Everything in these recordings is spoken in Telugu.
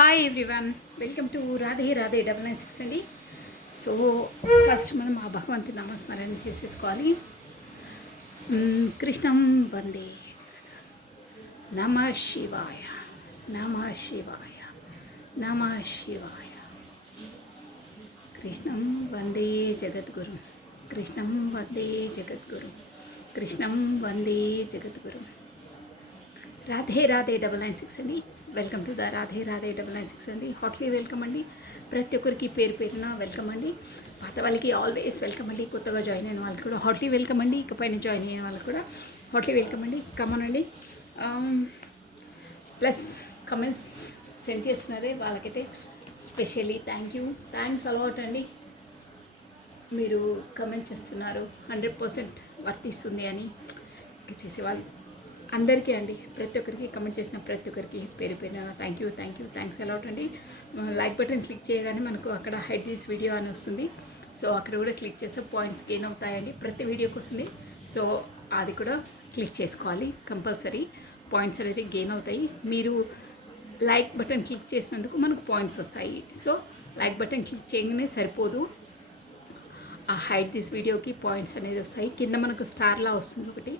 Hi everyone, welcome to Radhe Radhe 996 అండి. సో ఫస్ట్ మనం ఆ భగవంతు నామస్మరణ చేసేసుకోవాలి. కృష్ణం వందే నమ శివాయ, నమ శివాయ, నమ శివాయ. కృష్ణం వందే జగద్గురు, కృష్ణం వందే జగద్గురు, కృష్ణం వందే జగద్గురు. రాధే రాధే 996 అండి. Welcome to the Radhe Radhe 996 అండి. హాట్లీ వెల్కమ్ అండి. ప్రతి ఒక్కరికి పేరు పేరున వెల్కమ్ అండి. పాత వాళ్ళకి ఆల్వేస్ వెల్కమ్ అండి. కొత్తగా జాయిన్ అయిన వాళ్ళకి కూడా హాట్లీ వెల్కమ్ అండి. ఇకపైన జాయిన్ అయిన వాళ్ళకి కూడా హాట్లీ వెల్కమ్ అండి. కమనండి. ప్లస్ కమెంట్స్ సెండ్ చేస్తున్నారే వాళ్ళకైతే స్పెషల్లీ థ్యాంక్స్ అలాట్ అండి. మీరు కమెంట్ చేస్తున్నారు, 100% వర్తిస్తుంది అని చేసేవాళ్ళు అందరికీ అండి. ప్రతి ఒక్కరికి కమెంట్ చేసిన ప్రతి ఒక్కరికి పేరు పేరున థ్యాంక్స్ అలాట్ అండి. లైక్ బటన్ క్లిక్ చేయగానే మనకు అక్కడ హైడ్ దిస్ వీడియో అని వస్తుంది. సో అక్కడ కూడా క్లిక్ చేస్తే పాయింట్స్ గెయిన్ అవుతాయండి. ప్రతి వీడియోకి వస్తుంది. సో అది కూడా క్లిక్ చేసుకోవాలి కంపల్సరీ. పాయింట్స్ అనేది గెయిన్ అవుతాయి. మీరు లైక్ బటన్ క్లిక్ చేసినందుకు మనకు పాయింట్స్ వస్తాయి. సో లైక్ బటన్ క్లిక్ చేయగానే సరిపోదు, ఆ హైడ్ దిస్ వీడియోకి పాయింట్స్ అనేది వస్తాయి. కింద మనకు స్టార్లా వస్తుంది ఒకటి,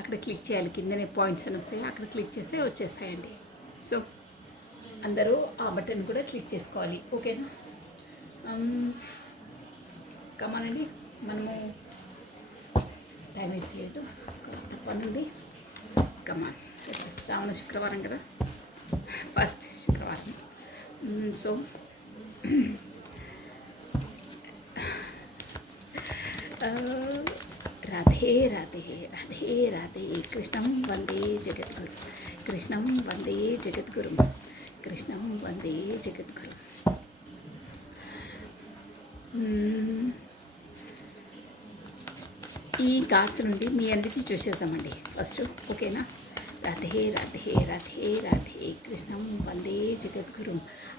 అక్కడ క్లిక్ చేయాలి. కిందనే పాయింట్స్ అని వస్తాయి, అక్కడ క్లిక్ చేస్తే వచ్చేస్తాయండి. సో అందరూ ఆ బటన్ కూడా క్లిక్ చేసుకోవాలి, ఓకేనా? కమానండి. మనము టైం వేస్ట్ చేయటం కాస్త పని ఉంది. కమాన్. శ్రావణ శుక్రవారం కదా, ఫస్ట్ శుక్రవారం. సో రాధే రాధే రాధే రాధే. కృష్ణం వందే జగద్గురు, కృష్ణం వందే జగద్గురు, కృష్ణం వందే జగద్గురు. ఈ కార్డ్స్ నుండి మీ అందరికీ చూసేద్దామండి ఫస్ట్, ఓకేనా? రాధే రాధే రాధే రాధే, కృష్ణం వందే జగద్గురు.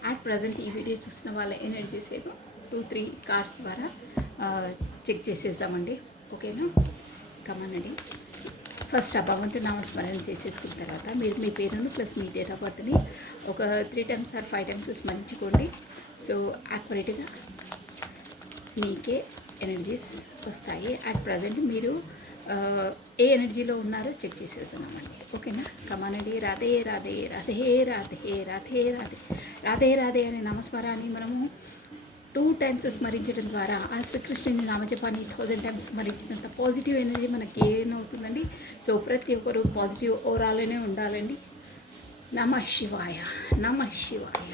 అట్ ప్రజెంట్ ఈ వీడియో చూసిన వాళ్ళ ఎనర్జీస్ ఏదో 2-3 కార్డ్స్ ద్వారా చెక్ చేసేద్దామండి, ఓకేనా? కమానండి. ఫస్ట్ ఆ భగవంతుని నామస్మరణ చేసేసుకున్న తర్వాత మీరు మీ పేరును ప్లస్ మీ డేట్ ఆఫ్ బర్త్ని ఒక 3 times or 5 times స్మరించుకోండి. సో యాక్యురేట్గా మీకే ఎనర్జీస్ వస్తాయి. అట్ ప్రజెంట్ మీరు ఏ ఎనర్జీలో ఉన్నారో చెక్ చేసేస్తున్నామండి, ఓకేనా? కమానండి. రాధే రాధే రాధే రాధే రాధే రాధే రాధే రాధే అనే నామస్మరాన్ని మనము 2 times స్మరించడం ద్వారా ఆ శ్రీకృష్ణుని నామజపాన్ని 1000 times స్మరించినంత పాజిటివ్ ఎనర్జీ మనకి ఏమవుతుందండి. సో ప్రతి ఒక్కరు పాజిటివ్ ఓవరాల్లోనే ఉండాలండి. నమ శివాయ, నమ శివాయ.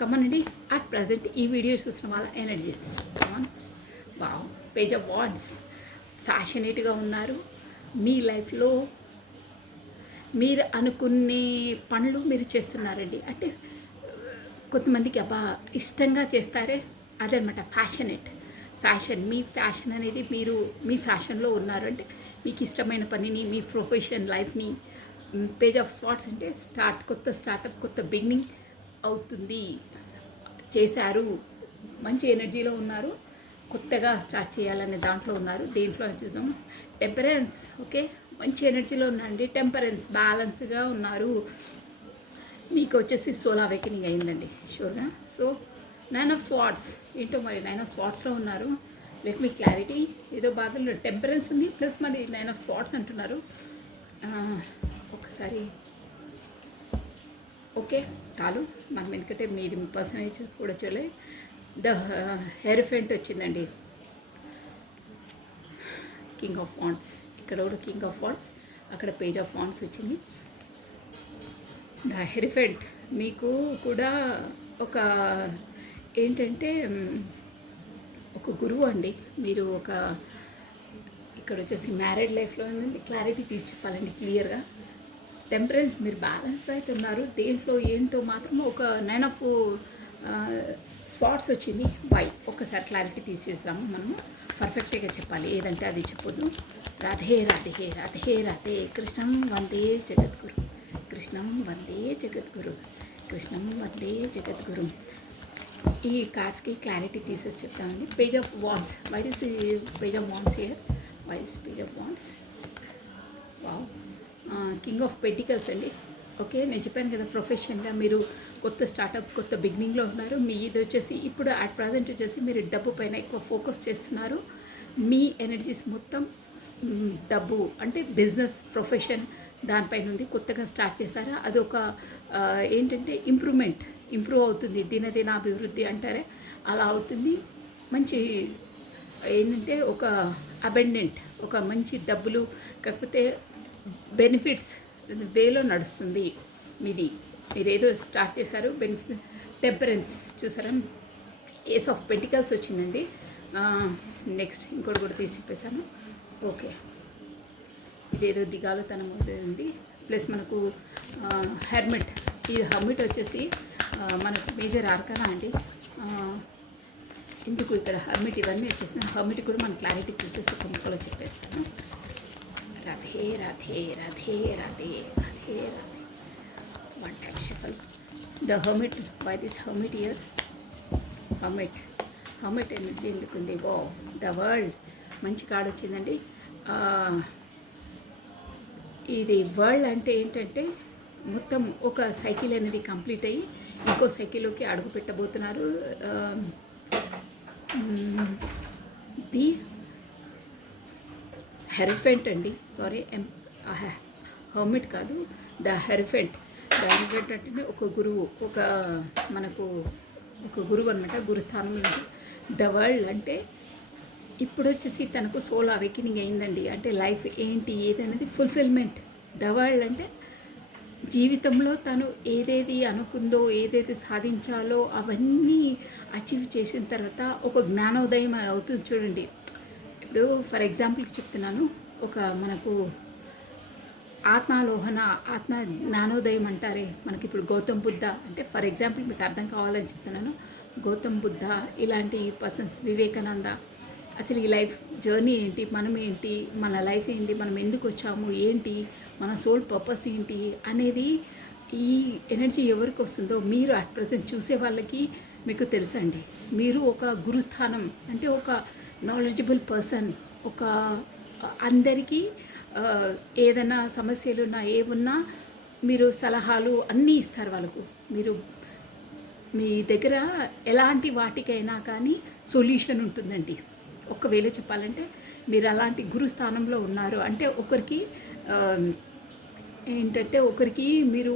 కమనండి. అట్ ప్రజెంట్ ఈ వీడియో చూసిన వాళ్ళ energies come. Wow, page of wands. ఫ్యాషనేట్గా ఉన్నారు. మీ లైఫ్లో మీరు అనుకునే పనులు మీరు చేస్తున్నారండి. అంటే కొంతమందికి అబ్బా ఇష్టంగా చేస్తారే, అదనమాట ఫ్యాషన్. మీ ఫ్యాషన్ అనేది మీరు మీ ఫ్యాషన్లో ఉన్నారు అంటే మీకు ఇష్టమైన పనిని, మీ ప్రొఫెషన్ లైఫ్ని. పేజ్ ఆఫ్ స్వార్డ్స్ అంటే కొత్త స్టార్టప్, కొత్త బిగినింగ్ అవుతుంది. చేశారు, మంచి ఎనర్జీలో ఉన్నారు, కొత్తగా స్టార్ట్ చేయాలనే దాంట్లో ఉన్నారు. దేంట్లో చూసాం టెంపరెన్స్, ఓకే? మంచి ఎనర్జీలో ఉన్నారండి. టెంపరెన్స్, బ్యాలెన్స్గా ఉన్నారు. మీకు వచ్చేసి సోల్ అవేకెనింగ్ అయిందండి షూర్గా. సో 9 of Swords ఏంటో మరి 9 of Swordsలో ఉన్నారు. Let me clarity. ఏదో బాధలు టెంపరెన్స్ ఉంది ప్లస్ మరి 9 of Swords అంటున్నారు. ఒకసారి ఓకే చాలు మనం, ఎందుకంటే మీది పర్సనైజ్ కూడా చూడలే. ద హెరిఫెంట్ వచ్చిందండి. కింగ్ ఆఫ్ వాండ్స్, ఇక్కడ కూడా కింగ్ ఆఫ్ వాండ్స్, అక్కడ పేజ్ ఆఫ్ వాండ్స్ వచ్చింది. ద హెరిఫెంట్ మీకు కూడా ఒక ఏంటంటే ఒక గురువు అండి. మీరు ఒక ఇక్కడ వచ్చేసి మ్యారీడ్ లైఫ్లో క్లారిటీ తీసి చెప్పాలండి క్లియర్గా. టెంపరెన్స్, మీరు బ్యాలెన్స్లో అయితే ఉన్నారు. దేంట్లో ఏంటో మాత్రం ఒక 9 of Swords వచ్చింది. వై ఒక్కసారి క్లారిటీ తీసేద్దాము. మనము పర్ఫెక్ట్గా చెప్పాలి, ఏదంటే అది చెప్పొద్దు. రాధే రాధే రాధే రాధే, కృష్ణం వందే జగద్గురు, కృష్ణం వందే జగద్గురు, కృష్ణం వందే జగద్గురు. ఈ కార్డ్స్కి క్లారిటీ తీసేసి చెప్తామండి. Page of wands. Why this page of wands here? Why this page of wands? Wow, king of pentacles అండి. ఓకే, నేను చెప్పాను కదా ప్రొఫెషన్గా మీరు కొత్త స్టార్టప్, కొత్త బిగినింగ్లో ఉన్నారు. మీ ఇది వచ్చేసి ఇప్పుడు అట్ ప్రజెంట్ వచ్చేసి మీరు డబ్బు పైన ఎక్కువ ఫోకస్ చేస్తున్నారు. మీ ఎనర్జీస్ మొత్తం డబ్బు అంటే బిజినెస్ ప్రొఫెషన్ దానిపైన ఉంది. కొత్తగా స్టార్ట్ చేశారా, అదొక ఏంటంటే ఇంప్రూవ్ అవుతుంది. దినదిన అభివృద్ధి అంటారే అలా అవుతుంది. మంచి ఏంటంటే ఒక అబెండెంట్, ఒక మంచి డబ్బులు కాకపోతే బెనిఫిట్స్ వేలో నడుస్తుంది మీది. మీరు ఏదో స్టార్ట్ చేశారు బెనిఫిట్. టెంపరెన్స్ చూసారా, ఏస్ ఆఫ్ పెంటికల్స్ వచ్చిందండి. నెక్స్ట్ ఇంకోటి కూడా తీసి చెప్పేశాను. ఓకే, ఇదేదో దిగాలో తన ఉంది. ప్లస్ మనకు హెర్మిట్, ఈ హర్మిట్ వచ్చేసి మనకు మేజర్ ఆర్కానా అండి. ఎందుకు ఇక్కడ హర్మిట్ ఇవన్నీ వచ్చేసిన హర్మిట్ కూడా మన క్లారిటీ తీసేసి ఒక ముక్కలో చెప్పేస్తాను. Radhe Radhe Radhe Radhe Radhe Radhe. One time shuffle the hermit. By this hermit year, hermit energy ఎందుకుంది. గో ద వరల్డ్, మంచి కార్డ్ వచ్చిందండి. ఇది వరల్డ్ అంటే ఏంటంటే మొత్తం ఒక సైకిల్ అనేది కంప్లీట్ అయ్యి ఇంకో సైకిల్లోకి అడుగు పెట్టబోతున్నారు. ది హెరిఫెంట్ అండి, సారీ హర్మిట్ కాదు, ద హెరిఫెంట్. అంటేనే ఒక గురువు, ఒక మనకు ఒక గురువు అనమాట, గురుస్థానంలో. ద వరల్డ్ అంటే ఇప్పుడు వచ్చేసి తనకు సోల్ అవేకినింగ్ అయిందండి. అంటే లైఫ్ ఏంటి ఏదనేది ఫుల్ఫిల్మెంట్. ద వరల్డ్ అంటే జీవితంలో తను ఏదేది అనుకుందో, ఏదైతే సాధించాలో అవన్నీ అచీవ్ చేసిన తర్వాత ఒక జ్ఞానోదయం అవుతుంది చూడండి. ఇప్పుడు ఫర్ ఎగ్జాంపుల్కి చెప్తున్నాను, ఒక మనకు ఆత్మాలోహన, ఆత్మ జ్ఞానోదయం అంటారే మనకి. ఇప్పుడు గౌతమ్ బుద్ధ అంటే ఫర్ ఎగ్జాంపుల్ మీకు అర్థం కావాలని చెప్తున్నాను. గౌతమ్ బుద్ధ ఇలాంటి పర్సన్స్, వివేకానంద, అసలు ఈ లైఫ్ జర్నీ ఏంటి, మనం ఏంటి, మన లైఫ్ ఏంటి, మనం ఎందుకు వచ్చాము, ఏంటి మన సోల్ పర్పస్ ఏంటి అనేది ఈ ఎనర్జీ ఎవరికి వస్తుందో మీరు అట్ ప్రజెంట్ చూసే వాళ్ళకి మీకు తెలుసండి. మీరు ఒక గురుస్థానం అంటే ఒక నాలెడ్జబుల్ పర్సన్, ఒక అందరికీ ఏదైనా సమస్యలున్నా ఏమున్నా మీరు సలహాలు అన్నీ ఇస్తారు వాళ్ళకు. మీరు మీ దగ్గర ఎలాంటి వాటికైనా కానీ సొల్యూషన్ ఉంటుందండి. ఒకవేళ చెప్పాలంటే మీరు అలాంటి గురుస్థానంలో ఉన్నారు అంటే ఒకరికి ఏంటంటే ఒకరికి మీరు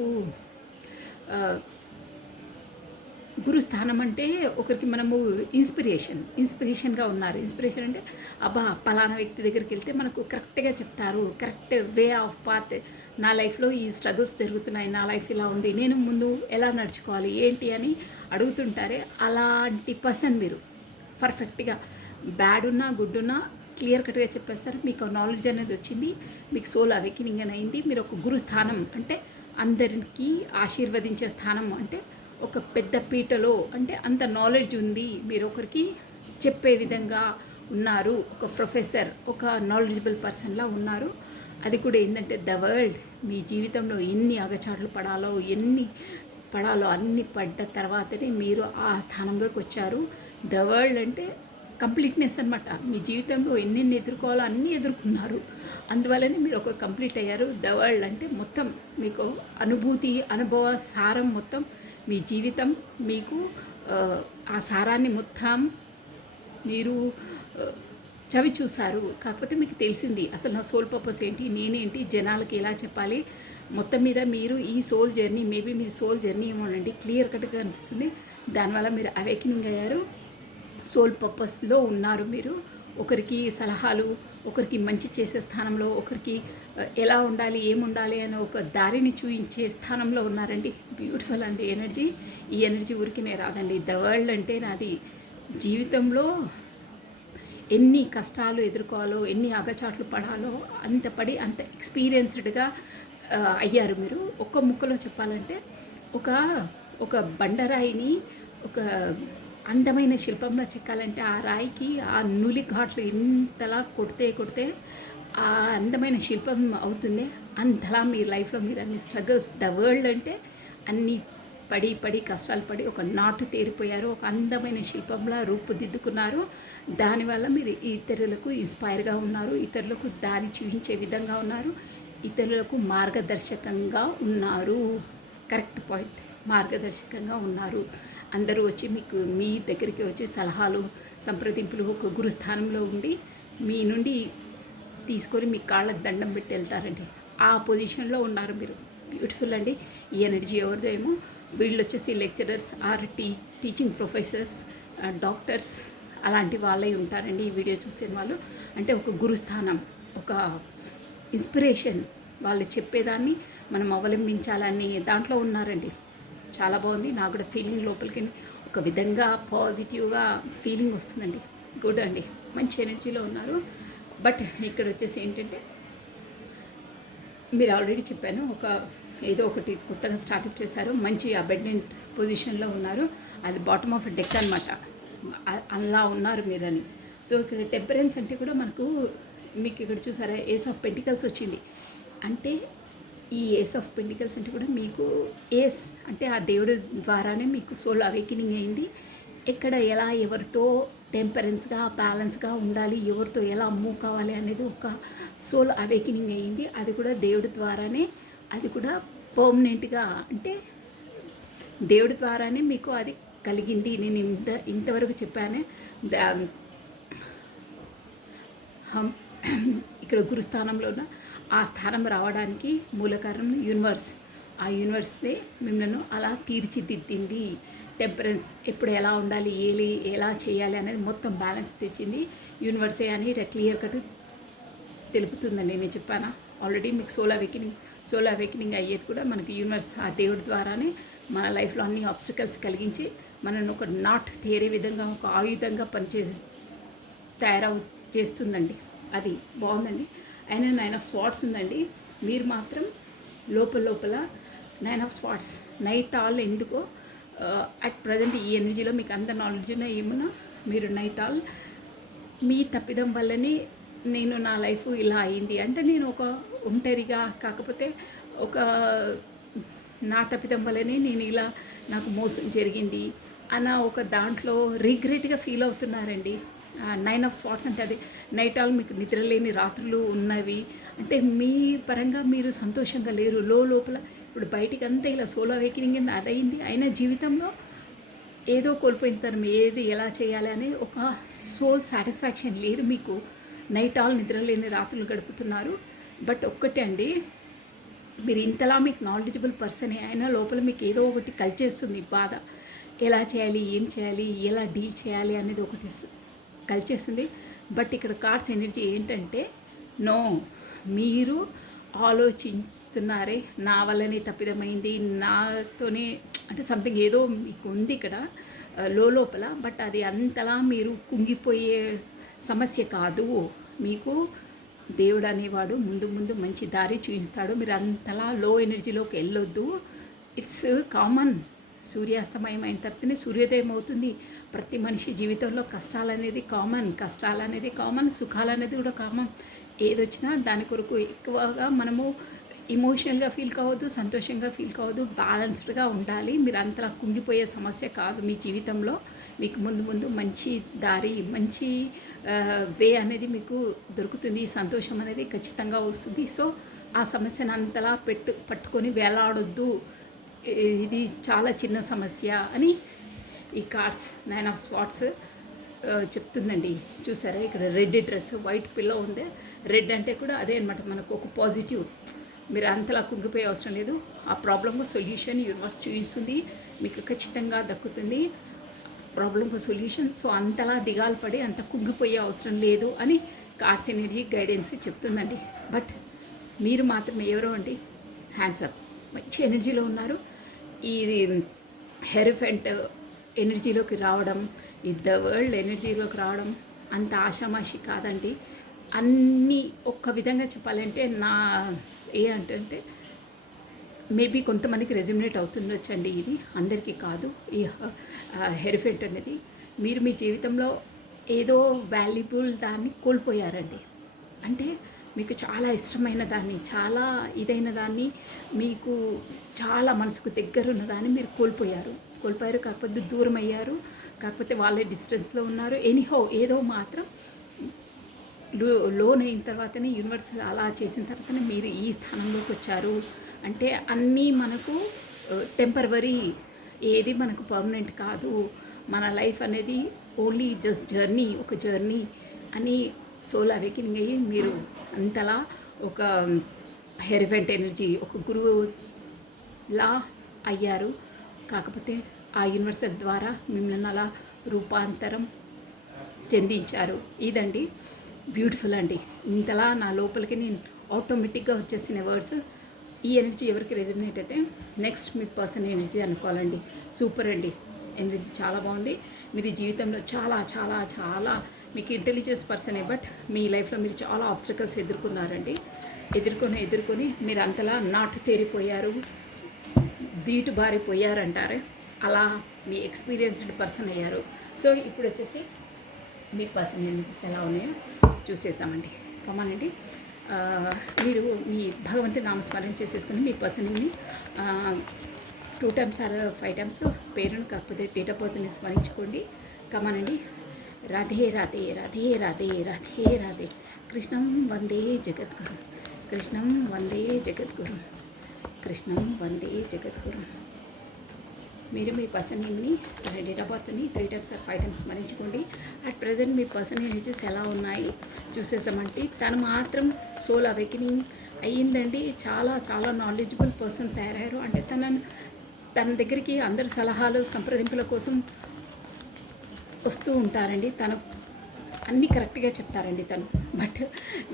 గురుస్థానం అంటే ఒకరికి మనము ఇన్స్పిరేషన్గా ఉన్నారు. ఇన్స్పిరేషన్ అంటే అబ్బా పలానా వ్యక్తి దగ్గరికి వెళ్తే మనకు కరెక్ట్గా చెప్తారు, కరెక్ట్ వే ఆఫ్ పాత్. నా లైఫ్లో ఈ స్ట్రగుల్స్ జరుగుతున్నాయి, నా లైఫ్ ఇలా ఉంది, నేను ముందు ఎలా నడుచుకోవాలి ఏంటి అని అడుగుతుంటారే, అలాంటి పర్సన్ మీరు. పర్ఫెక్ట్గా బ్యాడ్ ఉన్నా గుడ్ ఉన్నా క్లియర్ కట్గా చెప్పేస్తారు. మీకు నాలెడ్జ్ అనేది వచ్చింది, మీకు సోల్ అవేకినింగ్ అని అయింది. మీరు ఒక గురు స్థానం అంటే అందరికీ ఆశీర్వదించే స్థానం, అంటే ఒక పెద్ద పీటలో అంటే అంత నాలెడ్జ్ ఉంది, మీరు ఒకరికి చెప్పే విధంగా ఉన్నారు, ఒక ప్రొఫెసర్, ఒక నాలెడ్జబుల్ పర్సన్లా ఉన్నారు. అది కూడా ఏంటంటే ద వరల్డ్ మీ జీవితంలో ఎన్ని అగచాట్లు పడాలో అన్ని పడ్డ తర్వాతనే మీరు ఆ స్థానంలోకి వచ్చారు. ద వరల్డ్ అంటే కంప్లీట్నెస్ అనమాట. మీ జీవితంలో ఎన్నెన్ని ఎదుర్కోవాలో అన్నీ ఎదుర్కొన్నారు, అందువల్లనే మీరు ఒక కంప్లీట్ అయ్యారు. ద వరల్డ్ అంటే మొత్తం మీకు అనుభూతి, అనుభవ సారం మొత్తం మీ జీవితం, మీకు ఆ సారాన్ని మొత్తం మీరు చవి చూశారు. కాకపోతే మీకు తెలిసింది అసలు నా సోల్ పర్పస్ ఏంటి, నేనేంటి, జనాలకి ఎలా చెప్పాలి. మొత్తం మీద మీరు ఈ సోల్ జర్నీ, మేబీ మీ సోల్ జర్నీ ఏమోనండి క్లియర్ కట్గా అనిపిస్తుంది. దానివల్ల మీరు అవేకినింగ్ అయ్యారు, సోల్ పర్పస్లో ఉన్నారు. మీరు ఒకరికి సలహాలు, ఒకరికి మంచి చేసే స్థానంలో, ఒకరికి ఎలా ఉండాలి ఏముండాలి అనే ఒక దారిని చూపించే స్థానంలో ఉన్నారండి. బ్యూటిఫుల్ అండి ఎనర్జీ. ఈ ఎనర్జీ ఊరికినే రాదండి. ద వరల్డ్ అంటే నాది జీవితంలో ఎన్ని కష్టాలు ఎదుర్కోవాలో, ఎన్ని అగచాట్లు పడాలో అంత పడి అంత ఎక్స్పీరియన్స్డ్గా అయ్యారు మీరు. ఒక్క ముక్కలో చెప్పాలంటే ఒక బండరాయిని ఒక అందమైన శిల్పంలో చెక్కాలంటే ఆ రాయికి ఆ నులి ఘాట్లు ఇంతలా కొడితే ఆ అందమైన శిల్పం అవుతుంది. అంతలా మీ లైఫ్లో మీరు అన్ని స్ట్రగుల్స్, ద వరల్డ్ అంటే అన్ని పడి కష్టాలు పడి ఒక నాటు తేరిపోయారు, ఒక అందమైన శిల్పంలా రూపుదిద్దుకున్నారు. దానివల్ల మీరు ఇతరులకు ఇన్స్పైర్గా ఉన్నారు, ఇతరులకు దారి చూపించే విధంగా ఉన్నారు, ఇతరులకు మార్గదర్శకంగా ఉన్నారు. Correct point. మార్గదర్శకంగా ఉన్నారు. అందరూ వచ్చి మీకు మీ దగ్గరికి వచ్చి సలహాలు సంప్రదింపులు ఒక గురుస్థానంలో ఉండి మీ నుండి తీసుకొని మీ కాళ్ళకు దండం పెట్టి వెళ్తారండి. ఆ పొజిషన్లో ఉన్నారు మీరు. బ్యూటిఫుల్ అండి. ఈ ఎనర్జీ ఎవరిదో ఏమో. వీళ్ళు వచ్చేసి lecturers or teaching professors, doctors అలాంటి వాళ్ళే ఉంటారండి ఈ వీడియో చూసే వాళ్ళు. అంటే ఒక గురుస్థానం, ఒక ఇన్స్పిరేషన్, వాళ్ళు చెప్పేదాన్ని మనం అవలంబించాలని దాంట్లో ఉన్నారండి. చాలా బాగుంది. నాకు కూడా ఫీలింగ్ లోపలికి ఒక విధంగా పాజిటివ్గా ఫీలింగ్ వస్తుందండి. గుడ్ అండి, మంచి ఎనర్జీలో ఉన్నారు. బట్ ఇక్కడ వచ్చేసి ఏంటంటే మీరు ఆల్రెడీ చెప్పాను, ఒక ఏదో ఒకటి కొత్తగా స్టార్ట్అప్ చేశారు, మంచి అబెండెంట్ పొజిషన్లో ఉన్నారు. అది బాటమ్ ఆఫ్ డెక్ అనమాట. అలా ఉన్నారు మీరని. సో ఇక్కడ టెంపరెన్స్ అంటే కూడా మనకు మీకు ఇక్కడ చూసారా ఏస్ ఆఫ్ పెంటికల్స్ వచ్చింది. అంటే ఈ ఏస్ ఆఫ్ పెంటికల్స్ అంటే కూడా మీకు ఏస్ అంటే ఆ దేవుడి ద్వారానే మీకు సోల్ అవేకినింగ్ అయింది. ఎక్కడ ఎలా ఎవరితో టెంపరెన్స్గా బ్యాలెన్స్గా ఉండాలి, ఎవరితో ఎలా మూవ్ కావాలి అనేది ఒక సోల్ అవేకినింగ్ అయ్యింది. అది కూడా దేవుడి ద్వారానే, అది కూడా పర్మనెంట్గా అంటే దేవుడి ద్వారానే మీకు అది కలిగింది. నేను ఇంతవరకు చెప్పానే ఇక్కడ గురుస్థానంలో ఉన్న ఆ స్థానం రావడానికి మూల కారణం యూనివర్స్. ఆ యూనివర్సే మిమ్మల్ని అలా తీర్చిదిద్దింది. టెంపరెన్స్ ఎప్పుడు ఎలా ఉండాలి, ఎలా చేయాలి అనేది మొత్తం బ్యాలెన్స్ తెచ్చింది యూనివర్సే అని క్లియర్ కట్ తెలుపుతుందండి. నేను చెప్పానా ఆల్రెడీ మీకు సోల్ అవేకినింగ్ అయ్యేది కూడా మనకి యూనివర్స్ ఆ దేవుడి ద్వారానే మన లైఫ్లో అన్ని ఆబ్స్టికల్స్ కలిగించి మనల్ని ఒక నాట్ తేరే విధంగా ఒక ఆయుధంగా చేస్తుందండి. అది బాగుందండి. అయినా 9 ఆఫ్ స్వార్డ్స్ ఉందండి. మీరు మాత్రం లోపల 9 ఆఫ్ స్వార్డ్స్ నైట్ ఆల్ ఎందుకో అట్ ప్రజెంట్ ఈ ఎనర్జీలో మీకు అంత నాలెడ్జ్ ఉన్నా ఏమన్నా మీరు నైట్ ఆల్ మీ తప్పిదం వల్లనే నేను నా లైఫ్ ఇలా అయింది అంటే నేను ఒక ఒంటరిగా కాకపోతే ఒక నా తప్పిదం వల్లనే నేను ఇలా నాకు మోసం జరిగింది అన్న ఒక దాంట్లో రిగ్రెట్గా ఫీల్ అవుతున్నారండి. 9 ఆఫ్ స్వార్డ్స్ అంటే అది నైట్ ఆల్ మీకు నిద్రలేని రాత్రులు ఉన్నవి అంటే మీ పరంగా మీరు సంతోషంగా లేరు. లోపల ఇప్పుడు బయటికి అంతా ఇలా సోలో అవేకినింగ్ కింద అదయింది. అయినా జీవితంలో ఏదో కోల్పోయిన తరం ఏది ఎలా చేయాలి అనే ఒక సోల్ సాటిస్ఫాక్షన్ లేదు మీకు. నైట్ ఆల్ నిద్రలేని రాత్రులు గడుపుతున్నారు. బట్ ఒక్కటే అండి, మీరు ఇంతలా మీకు నాలెడ్జబుల్ పర్సనే అయినా లోపల మీకు ఏదో ఒకటి కలిచేస్తుంది బాధ. ఎలా చేయాలి, ఏం చేయాలి, ఎలా డీల్ చేయాలి అనేది ఒకటి కలిచేస్తుంది. బట్ ఇక్కడ కార్డ్స్ ఎనర్జీ ఏంటంటే నో, మీరు ఆలోచిస్తున్నారే నా వల్లనే తప్పిదమైంది, నాతోనే అంటే సంథింగ్ ఏదో మీకు ఉంది ఇక్కడ లోపల. బట్ అది అంతలా మీరు కుంగిపోయే సమస్య కాదు. మీకు దేవుడు అనేవాడు ముందు మంచి దారి చూపిస్తాడు. మీరు అంతలా లో ఎనర్జీలోకి వెళ్ళొద్దు. It's common. సూర్యాస్తమయం అయిన తర్వాతనే సూర్యోదయం అవుతుంది. ప్రతి మనిషి జీవితంలో కష్టాలు అనేది కామన్, సుఖాలు అనేది కూడా కామన్. ఏదొచ్చినా దాని కొరకు ఎక్కువగా మనము ఇమోషన్గా ఫీల్ కావద్దు, సంతోషంగా ఫీల్ కావద్దు, బ్యాలెన్స్డ్గా ఉండాలి. మీరు అంతలా కుంగిపోయే సమస్య కాదు మీ జీవితంలో. మీకు ముందు మంచి దారి, మంచి వే అనేది మీకు దొరుకుతుంది. సంతోషం అనేది ఖచ్చితంగా వస్తుంది. సో ఆ సమస్యను అంతలా పట్టుకొని వేలాడొద్దు, ఇది చాలా చిన్న సమస్య అని ఈ కార్డ్స్ 9 ఆఫ్ స్వార్డ్స్ చెప్తుందండి. చూసారా ఇక్కడ రెడ్ డ్రెస్, వైట్ పిల్లో ఉంది. రెడ్ అంటే కూడా అదే అనమాట, మనకు ఒక పాజిటివ్. మీరు అంతలా కుంగిపోయే అవసరం లేదు. ఆ ప్రాబ్లంకు సొల్యూషన్ యూనివర్స్ చూపిస్తుంది, మీకు ఖచ్చితంగా దక్కుతుంది ప్రాబ్లంకు సొల్యూషన్. సో అంతలా దిగాలు పడి అంత కుంగిపోయే అవసరం లేదు అని కార్డ్స్ ఎనర్జీ గైడెన్స్ చెప్తుందండి. బట్ మీరు మాత్రం ఎవరో అండి, హ్యాండ్స్ అప్, మంచి ఎనర్జీలో ఉన్నారు. ఇది హెరిఫెంట్ ఎనర్జీలోకి రావడం, ఈ ద వరల్డ్ ఎనర్జీలోకి రావడం అంత ఆషామాషి కాదండి. అన్నీ ఒక్క విధంగా చెప్పాలంటే అంటే మేబీ కొంతమందికి రెజ్యూమినేట్ అవుతుండొచ్చండి. ఇది అందరికీ కాదు. ఈ హెరిఫెంట్ అనేది మీరు మీ జీవితంలో ఏదో వాల్యుబుల్ దాన్ని కోల్పోయారండి. అంటే మీకు చాలా ఇష్టమైన దాన్ని, చాలా ఇదైన దాన్ని, మీకు చాలా మనసుకు దగ్గరున్న దాన్ని మీరు కోల్పోయారు. కాకపోతే దూరం అయ్యారు, కాకపోతే వాళ్ళే డిస్టెన్స్లో ఉన్నారు. ఎనీహో ఏదో మాత్రం లోన్ అయిన తర్వాతనే యూనివర్స్ అలా చేసిన తర్వాతనే మీరు ఈ స్థానంలోకి వచ్చారు. అంటే అన్నీ మనకు టెంపరవరీ, ఏది మనకు పర్మనెంట్ కాదు. మన లైఫ్ అనేది ఓన్లీ జస్ట్ జర్నీ, ఒక జర్నీ అని సోల్ అవేకినింగ్ అయ్యి మీరు అంతలా ఒక హెరిఫెంట్ ఎనర్జీ, ఒక గురువులా అయ్యారు. కాకపోతే ఆ యూనివర్సల్ ద్వారా మిమ్మల్ని అలా రూపాంతరం చెందించారు. ఇదండి బ్యూటిఫుల్ అండి. ఇంతలా నా లోపలికి నేను ఆటోమేటిక్గా వచ్చేసిన వర్డ్స్. ఈ ఎనర్జీ ఎవరికి రెజమినేట్ అయితే నెక్స్ట్ మీ పర్సన్ ఎనర్జీ అనుకోవాలండి. సూపర్ అండి, ఎనర్జీ చాలా బాగుంది. మీరు జీవితంలో చాలా చాలా చాలా మీకు ఇంటెలిజెన్స్ పర్సనే, బట్ మీ లైఫ్లో మీరు చాలా ఆబ్స్టకల్స్ ఎదుర్కొన్నారండి. ఎదుర్కొని మీరు అంతలా నాటు తేరిపోయారు, దీటు బారిపోయారంటారే, అలా మీ ఎక్స్పీరియన్స్డ్ పర్సన్ అయ్యారు. సో ఇప్పుడు వచ్చేసి మీ పర్సన్ ఎనర్జీస్ ఎలా ఉన్నాయో చూసేసామండి. కమానండి, మీరు మీ భగవంతుని నామస్మరణ చేసేసుకుని మీ పర్సన్ని 2 times or 5 times పేరును కాకపోతే డేట్ ఆఫ్ బర్త్ని స్మరించుకోండి. కమానండి. రాధే రాధే రాధే రాధే రాధే రాధే. కృష్ణం వందే జగద్గురు, కృష్ణం వందే జగద్గురు, కృష్ణం వందే జగద్గురు. మీరు మీ పర్సన్ నేమ్ని, డేట్ ఆఫ్ బర్త్ని 3 times or 5 times స్మరించుకోండి. అట్ ప్రజెంట్ మీ పర్సన్ ఎనర్జీస్ ఎలా ఉన్నాయి చూసేసామంటే, తను మాత్రం సోల్ అవేకినింగ్ అయ్యిందండి. చాలా చాలా నాలెడ్జబుల్ పర్సన్ తయారయ్యారు. అంటే తన దగ్గరికి అందరి సలహాలు సంప్రదింపుల కోసం వస్తూ ఉంటారండి. తను అన్నీ కరెక్ట్గా చెప్తారండి తను. బట్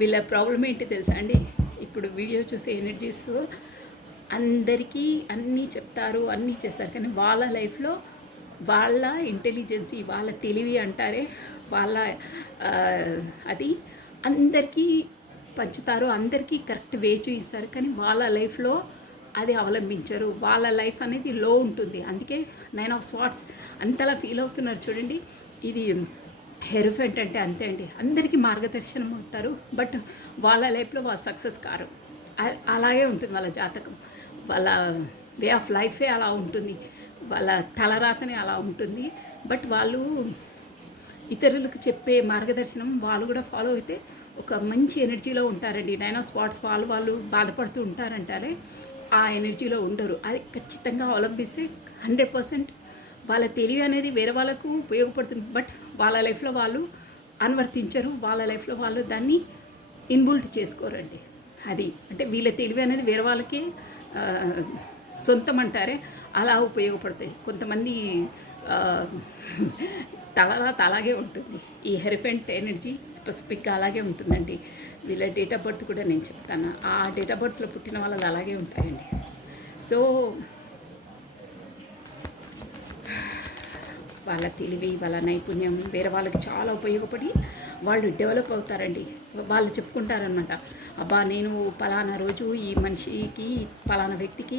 వీళ్ళ ప్రాబ్లం ఏంటి తెలుసా అండి, ఇప్పుడు వీడియో చూసే ఎనర్జీస్ అందరికీ అన్నీ చెప్తారు, అన్నీ చేస్తారు, కానీ వాళ్ళ లైఫ్లో వాళ్ళ ఇంటెలిజెన్సీ, వాళ్ళ తెలివి అంటారే, వాళ్ళ అది అందరికీ పంచుతారు, అందరికీ కరెక్ట్ వే చూపిస్తారు, కానీ వాళ్ళ లైఫ్లో అది అవలంబించరు. వాళ్ళ లైఫ్ అనేది లో ఉంటుంది. అందుకే 9 of Swords అంతలా ఫీల్ అవుతున్నారు చూడండి. ఇది హెరిఫెంట్ అంటే అంతే అండి, అందరికీ మార్గదర్శనం అవుతారు, బట్ వాళ్ళ లైఫ్లో వాళ్ళు సక్సెస్ కారు. అలాగే ఉంటుంది వాళ్ళ జాతకం, వాళ్ళ వే ఆఫ్ లైఫే అలా ఉంటుంది, వాళ్ళ తలరాతనే అలా ఉంటుంది. బట్ వాళ్ళు ఇతరులకు చెప్పే మార్గదర్శనం వాళ్ళు కూడా ఫాలో అయితే ఒక మంచి ఎనర్జీలో ఉంటారండి. 9 of Swords వాళ్ళు బాధపడుతూ ఉంటారంటారే, ఆ ఎనర్జీలో ఉండరు. అది ఖచ్చితంగా అవలంబిస్తే 100% వాళ్ళ తెలివి అనేది వేరే వాళ్ళకు ఉపయోగపడుతుంది, బట్ వాళ్ళ లైఫ్లో వాళ్ళు అనువర్తించరు, వాళ్ళ లైఫ్లో వాళ్ళు దాన్ని ఇన్బుల్ట్ చేసుకోరండి. అది అంటే వీళ్ళ తెలివి అనేది వేరే వాళ్ళకి సొంతం అంటారే, అలా ఉపయోగపడతాయి. కొంతమంది తలరాత అలాగే ఉంటుంది. ఈ హెరిఫెంట్ ఎనర్జీ స్పెసిఫిక్గా అలాగే ఉంటుందండి. వీళ్ళ డేట్ ఆఫ్ బర్త్ కూడా నేను చెప్తాను, ఆ డేట్ ఆఫ్ బర్త్లో పుట్టిన వాళ్ళది అలాగే ఉంటాయండి. సో వాళ్ళ తెలివి, వాళ్ళ నైపుణ్యం వేరే వాళ్ళకి చాలా ఉపయోగపడి వాళ్ళు డెవలప్ అవుతారండి. వాళ్ళు చెప్పుకుంటారనమాట, అబ్బా నేను పలానా రోజు ఈ మనిషికి, పలానా వ్యక్తికి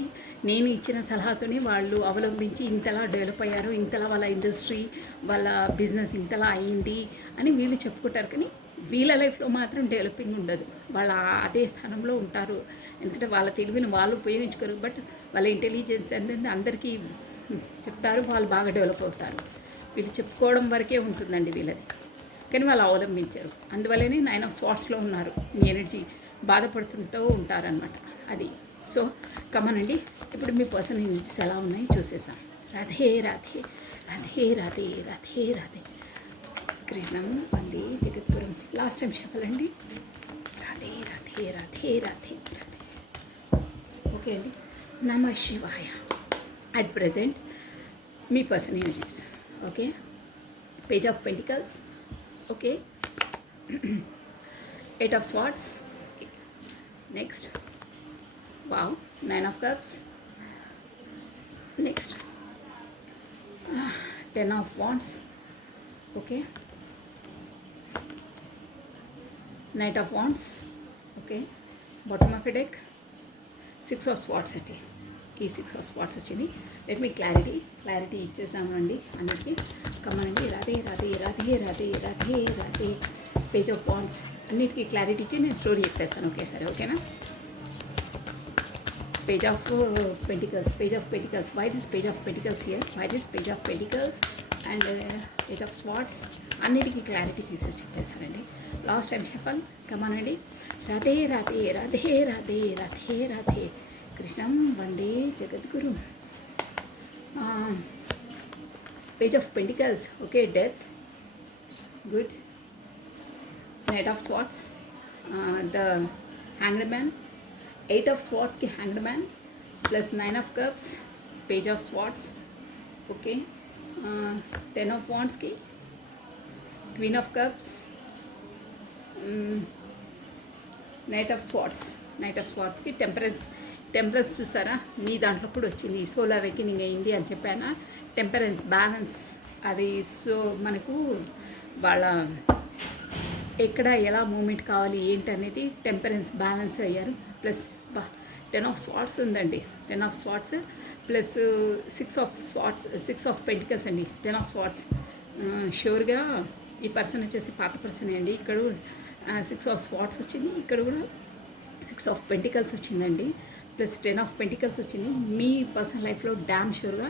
నేను ఇచ్చిన సలహాతోనే వాళ్ళు అవలంబించి ఇంతలా డెవలప్ అయ్యారు, ఇంతలా వాళ్ళ ఇండస్ట్రీ, వాళ్ళ బిజినెస్ ఇంతలా అయ్యింది అని వీళ్ళు చెప్పుకుంటారు. కానీ వీళ్ళ లైఫ్లో మాత్రం డెవలపింగ్ ఉండదు. వాళ్ళ అదే స్థానంలో ఉంటారు, ఎందుకంటే వాళ్ళ తెలివిని వాళ్ళు ఉపయోగించుకోరు, బట్ వాళ్ళ ఇంటెలిజెన్స్ అనేది అందరికీ చెప్తారు, వాళ్ళు బాగా డెవలప్ అవుతారు. వీళ్ళు చెప్పుకోవడం వరకే ఉంటుందండి వీళ్ళది, కానీ వాళ్ళు అవలంబించారు. అందువల్లనే 9 of Swordsలో ఉన్నారు. మీ ఎనర్జీ బాధపడుతుంటూ ఉంటారనమాట అది. సో కమనండి, ఇప్పుడు మీ పర్సన్ ఎనర్జీస్ ఎలా ఉన్నాయి చూసేసాం. రాధే రాధే రాధే రాధే రాధే రాధే. కృష్ణం వందే జగద్గురుం. లాస్ట్ టైం చెప్పాలండి. రాధే రాధే రాధే రాధే రాధే. ఓకే అండి. నమ శివాయ. అట్ ప్రజెంట్ మీ person energies. Okay, page of pentacles. Okay, 8 of Swords. Next, wow, 9 of Cups. Next, 10 of Wands. Okay, Knight of Wands. Okay, bottom of a deck, 6 of Swords అండి. ఈ 6 of Swords వచ్చింది. లెట్ మీ క్లారిటీ ఇచ్చేసామండి అన్నిటికీ. కమ్మనండి. Radhe Radhe Radhe Radhe Radhe Radhe. Page of wands అన్నిటికీ క్లారిటీ ఇచ్చి నేను స్టోరీ చెప్పేస్తాను ఒకేసారి, ఓకేనా? Page of pentacles. Why this page of pentacles here? Why this page of pentacles and 8 of Swords అన్నిటికీ క్లారిటీ తీసేసి చెప్పేస్తానండి. Last time shuffle. కమానండి. రాధే రాధే రాధే రాధే రాధే రాధే. కృష్ణం వందే జగద్గురు, Page of Pentacles, okay, death, good. Knight of Swords, the Hanged Man, 8 of Swords ki Hanged Man, plus 9 of Cups, Page of Swords, okay. 10 of Wands ki Queen of Cups, knight of స్వార్డ్స్కి టెంపరెన్స్ చూసారా, మీ దాంట్లో కూడా వచ్చింది. సోలార్ అవేకెనింగ్ అయింది అని చెప్పానా, టెంపరెన్స్ బ్యాలెన్స్ అది. సో మనకు వాళ్ళ ఎక్కడ ఎలా మూమెంట్ కావాలి ఏంటి అనేది టెంపరెన్స్ బ్యాలెన్స్ అయ్యారు. ప్లస్ 10 ఆఫ్ స్వార్డ్స్ ఉందండి. 10 of swords plus 6 of pentacles అండి. 10 ఆఫ్ స్వార్డ్స్ షూర్గా ఈ పర్సన్ వచ్చేసి పాత పర్సనే అండి. ఇక్కడ 6 ఆఫ్ స్వార్డ్స్ వచ్చింది, ఇక్కడ కూడా 6 ఆఫ్ పెంటికల్స్ వచ్చిందండి. ప్లస్ 10 ఆఫ్ పెంటికల్స్ వచ్చింది. మీ పర్సనల్ లైఫ్లో డ్యామ్ షూర్గా